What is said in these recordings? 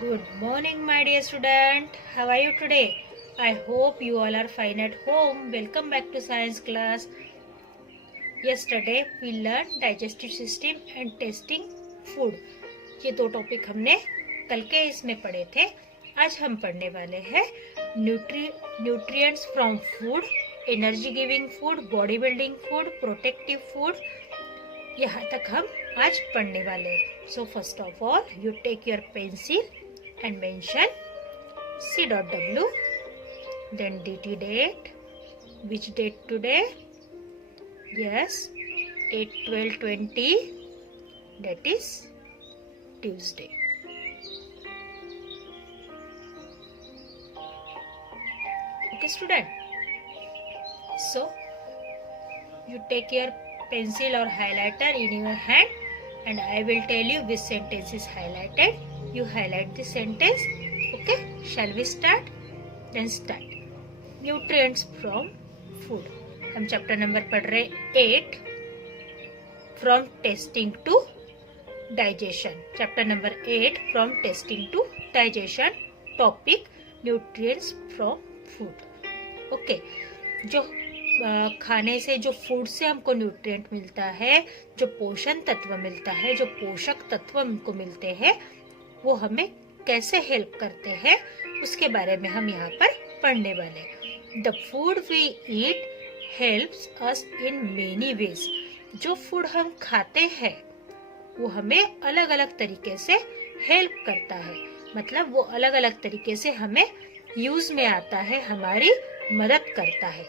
Good morning, my dear student. How are you today? I hope you all are fine at home. Welcome back to science class. Yesterday we learned digestive system and tasting food. ये दो topic हमने कल के इसमें पढ़े थे. आज हम पढ़ने वाले हैं nutrients from food, energy giving food, body building food, protective food. यहाँ तक हम आज पढ़ने वाले हैं. So first of all, you take your pencil and mention C.W, then DT date. Which date today? Yes, 8/12/20. That is Tuesday. Okay, student. So you take your pencil or highlighter in your hand and I will tell you which sentence is highlighted. You highlight the sentence. Okay, shall we start? Then start. Nutrients from food. हम chapter number पढ़ रहे 8 from tasting to digestion. Chapter number 8 from tasting to digestion. Topic nutrients from food. Okay, जो खाने से, जो food से हमको nutrient मिलता है, जो पोषण तत्व मिलता है, जो पोषक तत्व हमको मिलते हैं, वो हमें कैसे हेल्प करते हैं उसके बारे में हम यहाँ पर पढ़ने वाले. The food we eat helps us in many ways. जो फूड हम खाते हैं वो हमें अलग अलग तरीके से हेल्प करता है. मतलब वो अलग अलग तरीके से हमें यूज में आता है, हमारी मदद करता है.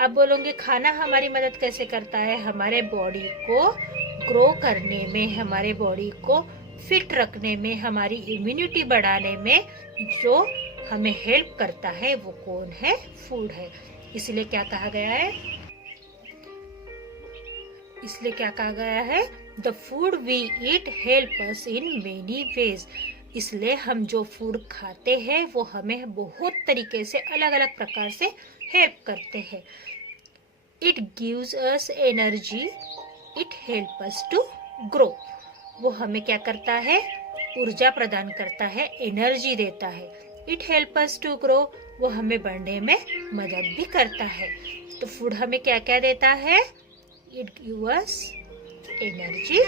अब बोलोगे खाना हमारी मदद कैसे करता है? हमारे बॉडी को ग्रो करने में, हमारे बॉडी को फिट रखने में, हमारी इम्यूनिटी बढ़ाने में जो हमें हेल्प करता है वो कौन है? फूड है. इसलिए क्या कहा गया है? इसलिए क्या कहा गया है? The food we eat help us in many ways. इसलिए हम जो फूड खाते हैं वो हमें बहुत तरीके से, अलग अलग प्रकार से हेल्प करते हैं. It gives us energy. It help us to grow. वो हमें क्या करता है? ऊर्जा प्रदान करता है, एनर्जी देता है. It help us to grow. वो हमें बढ़ने में मदद भी करता है. तो फूड हमें क्या क्या देता है? It gives us energy.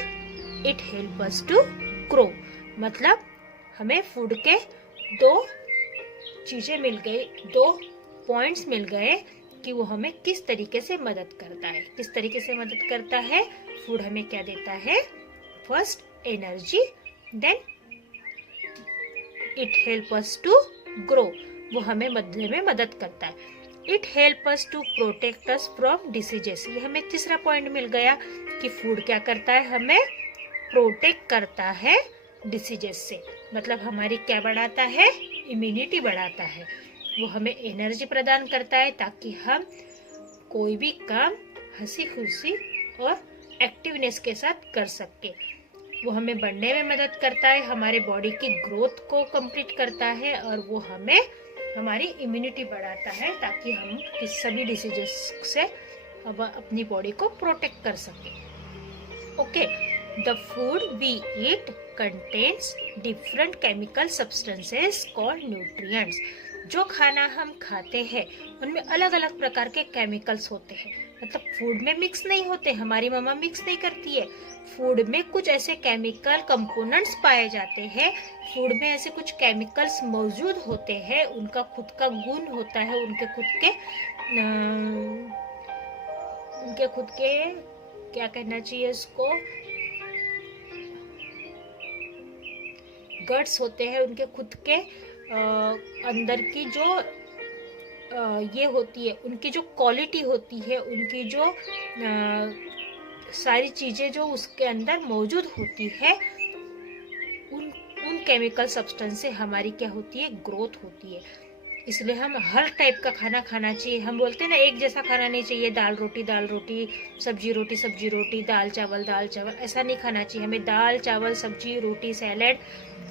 It help us to grow. मतलब हमें फूड के दो चीजें मिल गई, दो पॉइंट्स मिल गए कि वो हमें किस तरीके से मदद करता है. किस तरीके से मदद करता है? फूड हमें क्या देता है? First energy, then it help us to grow. वो हमें बढ़ने में मदद करता है. It help us to protect us from diseases. ये हमें तीसरा पॉइंट मिल गया कि फूड क्या करता है? हमें प्रोटेक्ट करता है डिसीजेस से. मतलब हमारी क्या बढ़ाता है? इम्यूनिटी बढ़ाता है. वो हमें एनर्जी प्रदान करता है ताकि हम कोई भी काम हंसी खुशी और एक्टिवनेस के साथ कर सके. वो हमें बढ़ने में मदद करता है, हमारे बॉडी की ग्रोथ को कंप्लीट करता है और वो हमें हमारी इम्यूनिटी बढ़ाता है ताकि हम इस सभी डिसीजेस से अपनी बॉडी को प्रोटेक्ट कर सके. Okay, the food we eat contains different chemical substances called nutrients. जो खाना हम खाते हैं उनमें अलग अलग प्रकार के केमिकल्स होते हैं. मतलब फूड में मिक्स नहीं होते, हमारी मम्मा मिक्स नहीं करती है. फूड में कुछ ऐसे केमिकल कंपोनेंट्स पाए जाते हैं, फूड में ऐसे कुछ केमिकल्स मौजूद होते हैं, उनका खुद का गुण होता है, उनके खुद के क्या कहना चाहिए इसको, गट्स होते हैं, उनके खुद के अंदर की जो ये होती है, उनकी जो क्वालिटी होती है, उनकी जो सारी चीजें जो उसके अंदर मौजूद होती है, उन केमिकल सब्सटेंस से हमारी क्या होती है? ग्रोथ होती है. इसलिए हम हर टाइप का खाना खाना चाहिए. हम बोलते हैं ना, एक जैसा खाना नहीं चाहिए, दाल रोटी, सब्जी रोटी, दाल चावल, ऐसा नहीं खाना चाहिए. हमें दाल चावल, सब्जी रोटी, सैलेड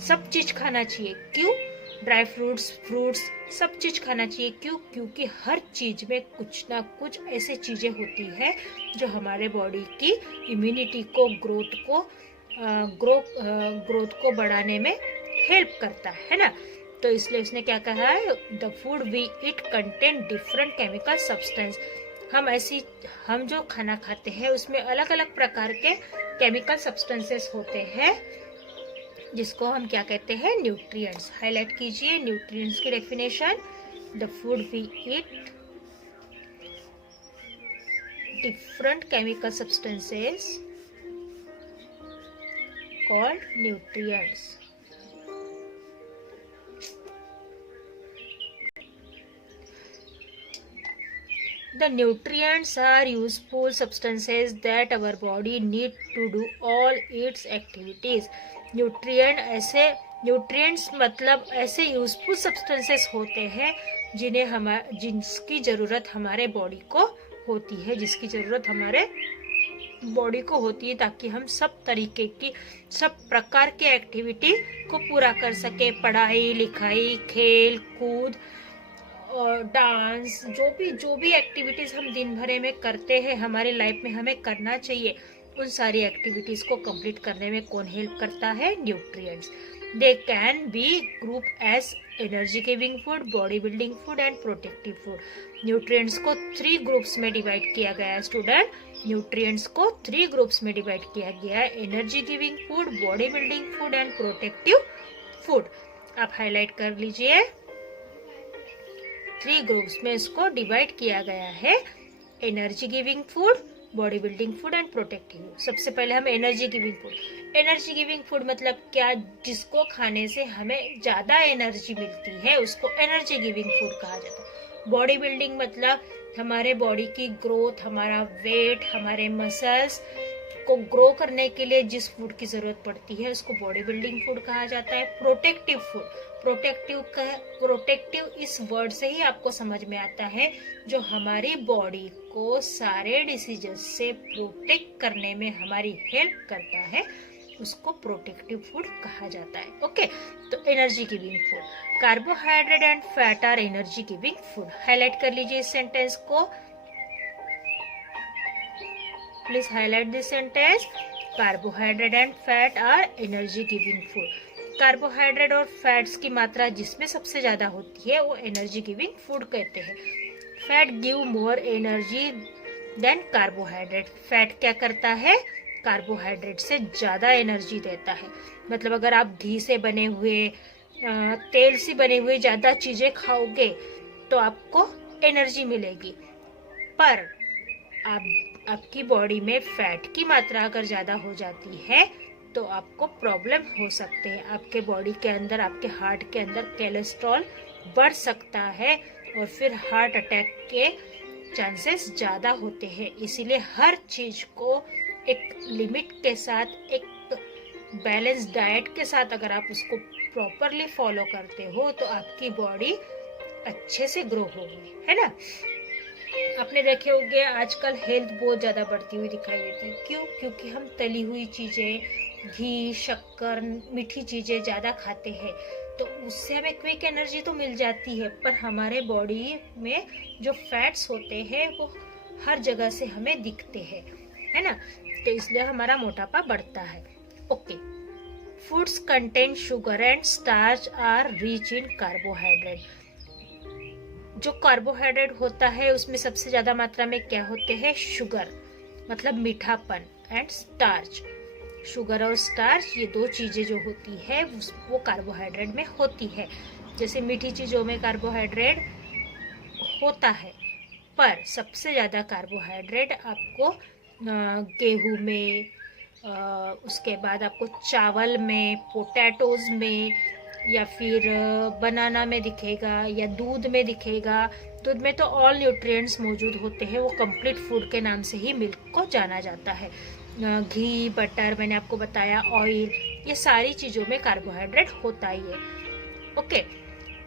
सब चीज खाना चाहिए. क्यों? ड्राई फ्रूट्स सब चीज खाना चाहिए. क्यों? क्योंकि हर चीज में कुछ ना कुछ ऐसे चीजें होती है जो हमारे बॉडी की इम्यूनिटी को, ग्रोथ को बढ़ाने में हेल्प करता है ना। तो इसलिए उसने क्या कहा है, the food we eat contain different chemical substance. हम जो खाना खाते हैं उसमें अलग अलग प्रकार के केमिकल सब्सटेंसेस होते हैं, जिसको हम क्या कहते हैं, न्यूट्रिएंट्स। हाईलाइट कीजिए न्यूट्रिएंट्स की definition. The food we eat different chemical substances called nutrients. The nutrients are useful substances that our body need to do all its activities. Nutrients मतलब ऐसे यूजफुल सब्सटेंसेस होते हैं जिसकी जरूरत हमारे बॉडी को होती है, ताकि हम सब प्रकार के एक्टिविटी को पूरा कर सके। पढ़ाई लिखाई, खेल कूद और डांस, जो भी एक्टिविटीज हम दिन भर में करते हैं, हमारे लाइफ में हमें करना चाहिए, उन सारी एक्टिविटीज को कंप्लीट करने में कौन हेल्प करता है, nutrients. They can be group as energy giving food, body building food and protective food. Nutrients को 3 ग्रुप्स में डिवाइड किया गया है स्टूडेंट। न्यूट्रिएंट्स को 3 ग्रुप्स में डिवाइड किया गया है, energy giving food, body building food and protective food. आप हाईलाइट कर लीजिए, 3 ग्रुप्स में इसको डिवाइड किया गया है, energy giving food, body building food and protective. सबसे पहले हम एनर्जी गिविंग फूड मतलब क्या, जिसको खाने से हमें ज्यादा एनर्जी मिलती है उसको एनर्जी गिविंग फूड कहा जाता है। बॉडी बिल्डिंग मतलब हमारे बॉडी की ग्रोथ, हमारा वेट, हमारे मसल्स को ग्रो करने के लिए जिस फूड की जरूरत पड़ती है उसको बॉडी बिल्डिंग फूड कहा जाता है। प्रोटेक्टिव इस वर्ड से ही आपको समझ में आता है, जो हमारी बॉडी को सारे डिसीजेस से प्रोटेक्ट करने में हमारी हेल्प करता है, उसको प्रोटेक्टिव फूड कहा जाता है। ओके, तो energy giving food, carbohydrate and fat are energy giving food. Highlight कर लीजिए इस सेंटेंस को, please highlight this sentence. Carbohydrate and fat are energy giving food. Carbohydrate और फैट्स की मात्रा जिसमें सबसे ज्यादा होती है वो एनर्जी गिविंग फूड कहते हैं। Fat give more energy than carbohydrate. Fat क्या करता है, कार्बोहाइड्रेट से ज्यादा एनर्जी देता है। मतलब अगर आप घी से बने हुए, तेल से बने हुए ज्यादा चीजें खाओगे तो आपको एनर्जी मिलेगी, पर आपकी बॉडी में फैट की मात्रा अगर ज्यादा हो जाती है तो आपको प्रॉब्लम हो सकते हैं। आपके बॉडी के अंदर, आपके हार्ट के अंदर कोलेस्ट्रॉल बढ़ सकता है और फिर हार्ट अटैक के चांसेस ज्यादा होते हैं। इसीलिए हर चीज को एक लिमिट के साथ, एक बैलेंस डाइट के साथ अगर आप उसको प्रॉपरली फॉलो करते हो तो आपकी बॉडी अच्छे से ग्रो होगी, है ना। आपने देखे होंगे आजकल हेल्थ बहुत ज्यादा बढ़ती हुई दिखाई देती है। क्यों? क्योंकि हम तली हुई चीजें, घी, शक्कर, मीठी चीजें ज्यादा खाते हैं, तो उससे हमें क्विक एनर्जी तो मिल जाती है, पर हमारे बॉडी में जो फैट्स होते हैं वो हर जगह से हमें दिखते हैं, है ना। तो इसलिए हमारा मोटापा बढ़ता है। Okay, foods contain sugar and starch are rich in carbohydrate. जो कार्बोहाइड्रेट होता है उसमें सबसे ज्यादा मात्रा में क्या होते हैं, शुगर मतलब मीठापन, एंड स्टार्च। शुगर और स्टार्च ये 2 चीजें जो होती है वो कार्बोहाइड्रेट में होती है। जैसे मीठी चीजों में कार्बोहाइड्रेट होता है, पर सबसे ज्यादा कार्बोहाइड्रेट आपको गेहूं में, उसके बाद आपको चावल में, पोटैटोज में, या फिर बनाना में दिखेगा, या दूध में दिखेगा। दूध में तो ऑल न्यूट्रिएंट्स मौजूद होते हैं, वो कंप्लीट फूड के नाम से ही मिल्क को जाना जाता है। घी, बटर, मैंने आपको बताया, ऑयल, ये सारी चीजों में कार्बोहाइड्रेट होता ही है। Okay,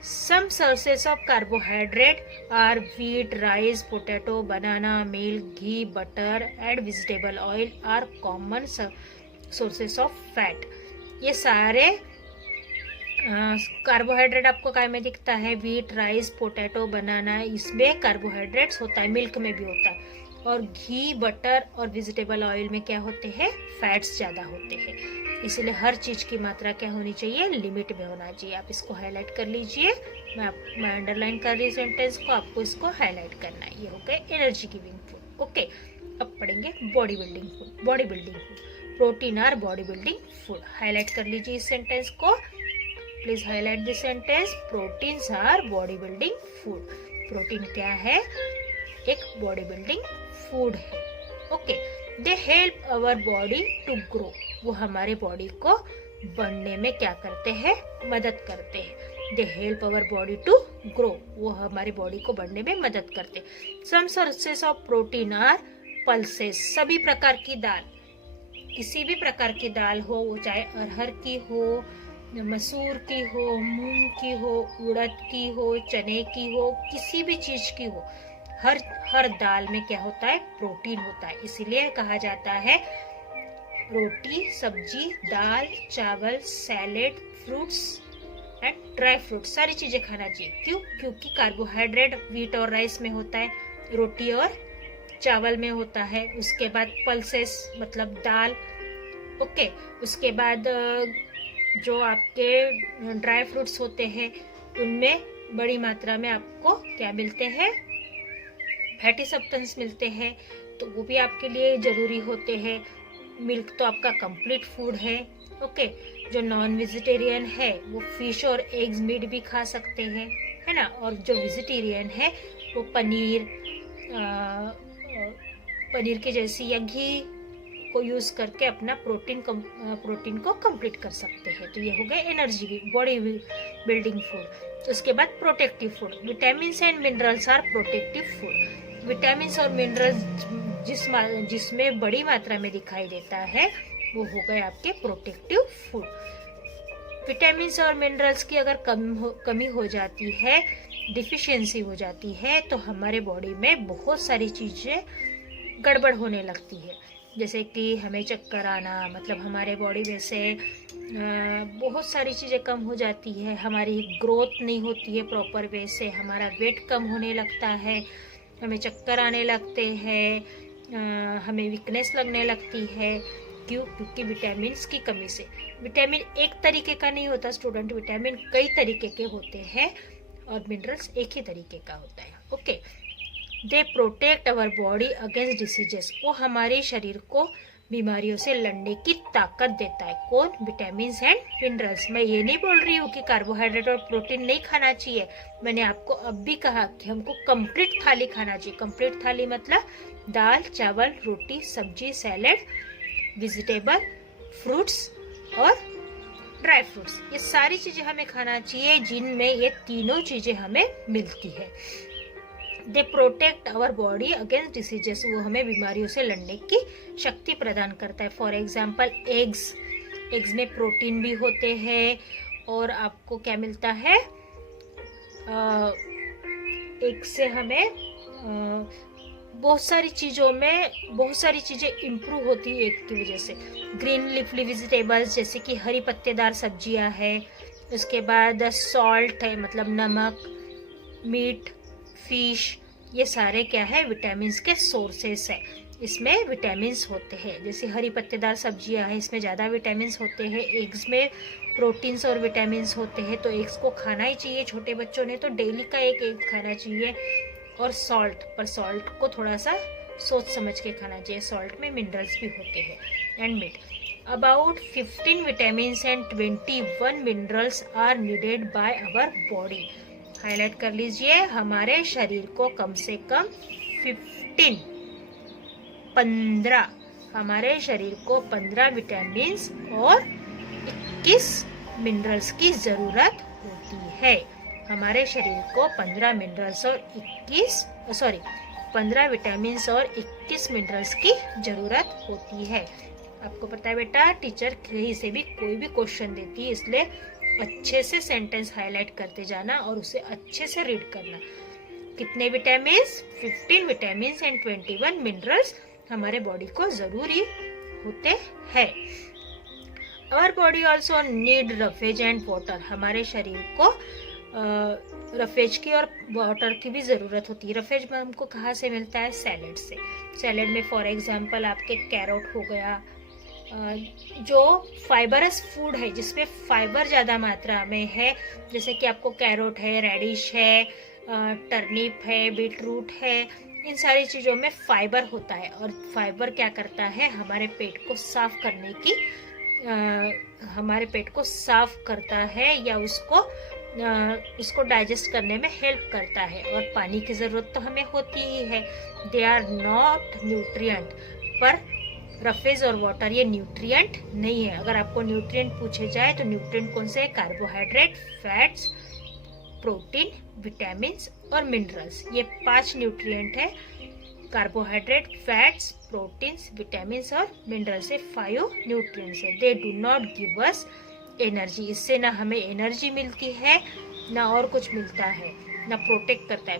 some sources of carbohydrate are wheat, rice, potato, banana, milk, ghee, butter and vegetable oil are common sources of fat. ये सारे कार्बोहाइड्रेट आपको काय में दिखता है, व्हीट, राइस, पोटैटो, बनाना, इसमें कार्बोहाइड्रेट्स होता है, मिल्क में भी होता है। और घी, बटर और वेजिटेबल ऑयल में क्या होते हैं, फैट्स ज्यादा होते हैं। इसलिए हर चीज की मात्रा क्या होनी चाहिए, लिमिट में होना चाहिए। आप इसको हाईलाइट कर लीजिए। मैं अंडरलाइन कर रही सेंटेंस को, आपको इसको हाईलाइट करना है। ये हो गए एनर्जी गिविंग फूड। ओके, अब पढ़ेंगे body building food. Body building food, protein are body building food. Highlight कर लीजिए इस सेंटेंस को, please highlight this sentence. Proteins are body building food. Protein क्या है, एक बॉडी बिल्डिंग फूड है। Okay, they help our body to grow. वो हमारे बॉडी को बढ़ने में क्या करते हैं, मदद करते हैं। They help our body to grow, वो हमारे बॉडी को बढ़ने में मदद करते हैं। Some sources of protein are pulses. सभी प्रकार की दाल, किसी भी प्रकार की दाल हो, वो चाहे अरहर की हो, मसूर की हो, मूंग की हो, उड़द की हो, चने की हो, किसी भी चीज की हो, हर दाल में क्या होता है, प्रोटीन होता है। इसीलिए कहा जाता है रोटी, सब्जी, दाल, चावल, salad, fruits and dry fruit, सारी चीजें खाना चाहिए। क्यों? क्योंकि कार्बोहाइड्रेट व्हीट और राइस में होता है, रोटी और चावल में होता है। उसके बाद पल्सेस मतलब दाल। ओके, उसके बाद जो आपके ड्राई फ्रूट्स होते हैं उनमें बड़ी मात्रा में आपको क्या मिलते हैं, फैटी सब्सटेंस मिलते हैं, तो वो भी आपके लिए जरूरी होते हैं। मिल्क तो आपका कंप्लीट फूड है। ओके, जो नॉन वेजिटेरियन है वो फिश और एग्स मीट भी खा सकते हैं, है ना। और जो वेजिटेरियन है वो पनीर के जैसी या घी को यूज करके अपना प्रोटीन को कंप्लीट कर सकते हैं। तो ये हो गए एनर्जी बॉडी बिल्डिंग फूड। उसके बाद protective food, vitamin and minerals are protective food. Vitamin और मिनरल्स जिसमें बड़ी मात्रा में दिखाई देता है वो हो गए आपके प्रोटेक्टिव फूड। विटामिन और मिनरल्स की अगर कमी हो जाती है, डिफिशियंसी हो जाती है, तो हमारे बॉडी में बहुत सारी चीजें गड़बड़ होने लगती है। जैसे कि हमें चक्कर आना, मतलब हमारे बॉडी में से बहुत सारी चीज़ें कम हो जाती है, हमारी ग्रोथ नहीं होती है प्रॉपर वे से, हमारा वेट कम होने लगता है, हमें चक्कर आने लगते हैं, हमें वीकनेस लगने लगती है। क्यों? क्योंकि विटामिन की कमी से। विटामिन एक तरीके का नहीं होता स्टूडेंट, विटामिन कई तरीके के होते हैं और मिनरल्स एक ही तरीके का होता है। Okay, they protect our body against diseases. वो हमारे शरीर को बीमारियों से लड़ने की ताकत देता है। कौन? Vitamin and minerals. मैं ये नहीं बोल रही हूँ कि कार्बोहाइड्रेट और प्रोटीन नहीं खाना चाहिए। मैंने आपको अब भी कहा कि हमको कंप्लीट थाली खाना चाहिए। कंप्लीट थाली मतलब दाल, चावल, रोटी, सब्जी, सैलेड, वेजिटेबल, फ्रूट्स और ड्राई फ्रूट्स, ये सारी चीजें हमें खाना चाहिए जिनमें ये तीनों चीजें हमें मिलती है। They protect our body against diseases. वो हमें बीमारियों से लड़ने की शक्ति प्रदान करता है। फॉर एग्जाम्पल एग्स में प्रोटीन भी होते हैं और आपको क्या मिलता है, एग से हमें बहुत सारी चीजें इम्प्रूव होती है एग की वजह से। ग्रीन लीफी वेजिटेबल्स जैसे कि हरी पत्तेदार सब्जियां है, उसके बाद सॉल्ट है मतलब नमक, मीट, फिश, ये सारे क्या है, विटामिन के सोर्सेस है। इसमें विटामिन होते हैं। जैसे हरी पत्तेदार सब्जियां है, इसमें ज़्यादा विटामिन होते हैं। एग्स में प्रोटीन्स और विटामिन होते हैं, तो एग्स को खाना ही चाहिए। छोटे बच्चों ने तो डेली का एक एग खाना चाहिए। और सॉल्ट को थोड़ा सा सोच समझ के खाना चाहिए, सॉल्ट में मिनरल्स भी होते हैं। And meat, about 15 vitamin and 21 minerals are needed by our body. Highlight कर लीजिए, हमारे शरीर को कम से कम 15 हमारे शरीर को 15 विटामिन और 21 मिनरल्स की जरूरत होती है। हमारे शरीर को 15 मिनरल्स और 15 विटामिन और 21 मिनरल्स की जरूरत होती है। आपको पता है बेटा, टीचर कहीं से भी कोई भी क्वेश्चन देती है, इसलिए अच्छे से सेंटेंस हाईलाइट करते जाना और उसे अच्छे से रीड करना। कितने विटामिन? 15 विटामिन एंड 21 मिनरल्स हमारे बॉडी को जरूरी होते हैं। Our body also need roughage and water. हमारे शरीर को रफेज की और वाटर की भी ज़रूरत होती है। रफेज में हमको कहाँ से मिलता है? सैलेड से। सैलेड में फॉर एग्जांपल आपके कैरोट हो गया, जो फाइबरस फूड है जिसमें फाइबर ज़्यादा मात्रा में है, जैसे कि आपको कैरोट है, रेडिश है, टर्निप है, बीटरूट है, इन सारी चीज़ों में फाइबर होता है। और फाइबर क्या करता है? हमारे पेट को साफ करने की हमारे पेट को साफ करता है या उसको डाइजेस्ट करने में हेल्प करता है। और पानी की ज़रूरत तो हमें होती ही है। दे आर नॉट न्यूट्रिएंट, पर रफेज और वाटर ये न्यूट्रिएंट नहीं है। अगर आपको न्यूट्रिएंट पूछे जाए तो न्यूट्रिएंट कौन से है? कार्बोहाइड्रेट, फैट्स, प्रोटीन, विटामिन्स और मिनरल्स। ये 5 न्यूट्रिएंट है। कार्बोहाइड्रेट, फैट्स, प्रोटीन्स, विटामिन्स और मिनरल्स से 5 न्यूट्रिएंट्स है। They do not give us energy. इससे ना हमें एनर्जी मिलती है ना और कुछ मिलता है, ना प्रोटेक्ट करता है,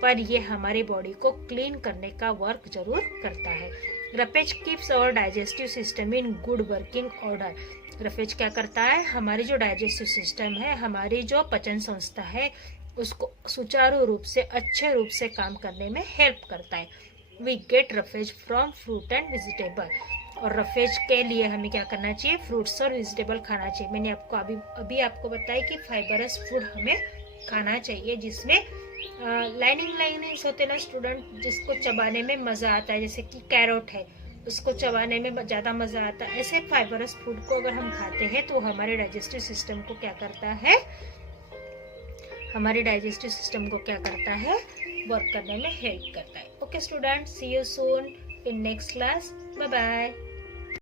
पर ये हमारी बॉडी को क्लीन करने का वर्क जरूर करता है। Roughage keeps our digestive system in good working order. Roughage क्या करता है? हमारी जो डाइजेस्टिव सिस्टम है, हमारी जो पचन संस्था है, उसको सुचारू रूप से, अच्छे रूप से काम करने में हेल्प करता है। We get roughage from fruit and vegetable. और रफेज के लिए हमें क्या करना चाहिए? फ्रूट्स और वेजिटेबल खाना चाहिए। मैंने आपको अभी आपको बताया कि फाइबरस फूड हमें खाना चाहिए, जिसमें लाइनिंग्स होते ना स्टूडेंट, जिसको चबाने में मज़ा आता है, जैसे कि कैरोट है, उसको चबाने में ज़्यादा मज़ा आता है। ऐसे फाइबरस फूड को अगर हम खाते हैं तो हमारे डाइजेस्टिव सिस्टम को क्या करता है? हमारे डाइजेस्टिव सिस्टम को क्या करता है? वर्क करने में हेल्प करता है। Okay student, see you soon in next class. Bye bye.